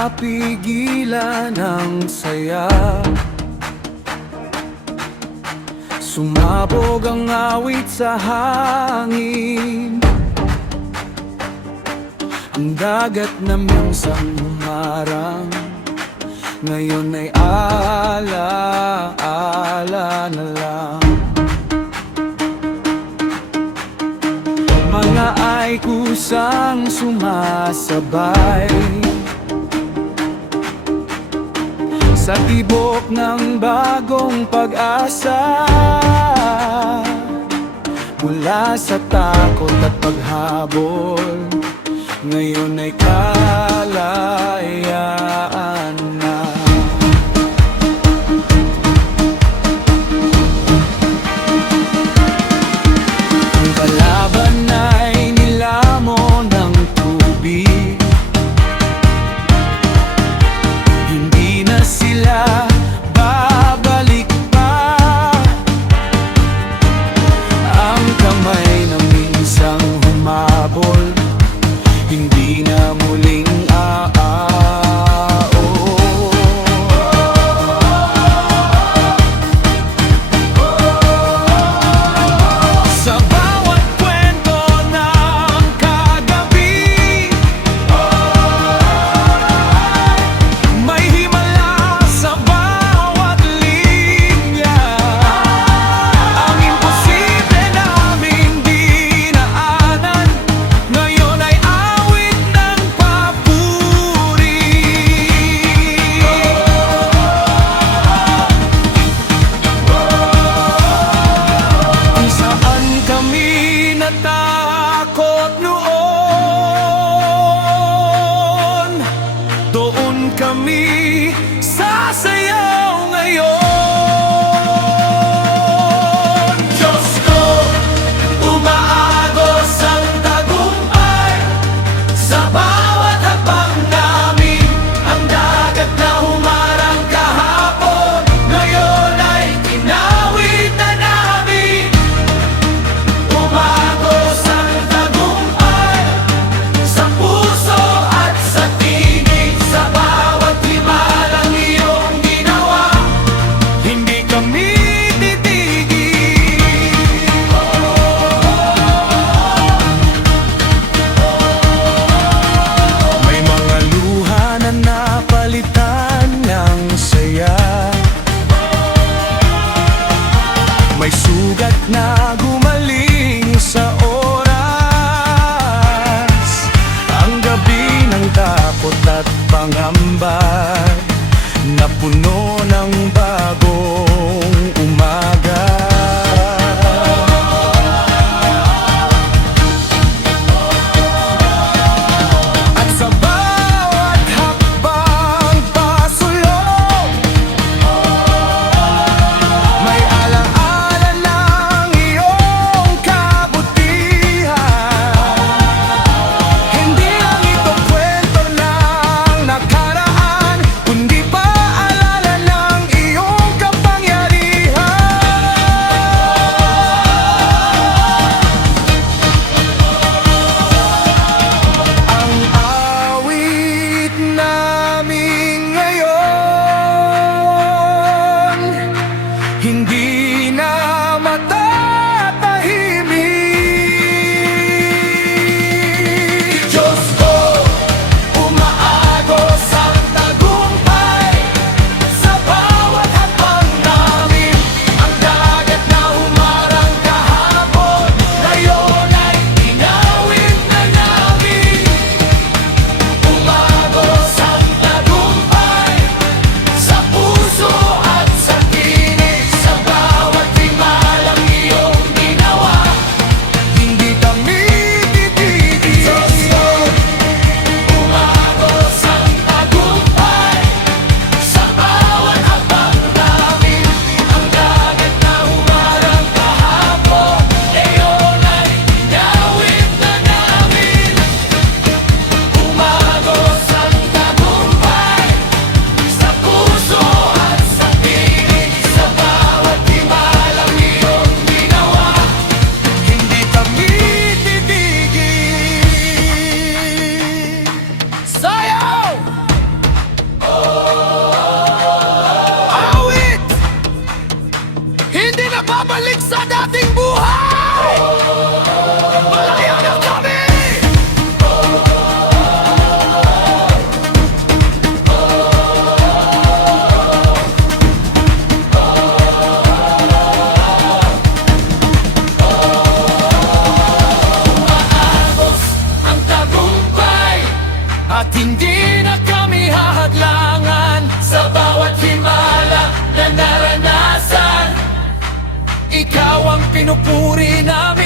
mapigilan ang saya. Sumabog ang awit sa hangin, ang dagat na minsang humarang, ngayon ay ala-ala na lang. Mga ay kusang sumasabay sa tibok ng bagong pag-asa, mula sa takot at paghabol, ngayon ay kalayaan na. Ang kalaban ay nilamon ng tubig, hindi na sila babalik pa. Ang kamay na minsang humabol, hindi na muling aao. Sa bawat kwento ng kagabi, may himala sa bawat linya. Ang imposible naming dinaanan, ngayon ay awit ng papuri. Kung saan kami natakot noon, doon kami sasayaw ngayon. Diyos ko, umaagos ang tagumpay sa bawat hakbang namin. Ang dagat na humarang kahapon, ngayon ay tinawid na namin. Umagos ang tagumpay sa puso at sa tinig, sa bawat himalang iyong ginawa. Hindi na kami hahadlangan sa bawat himala na naranasan. Ikaw ang pinupuri namin.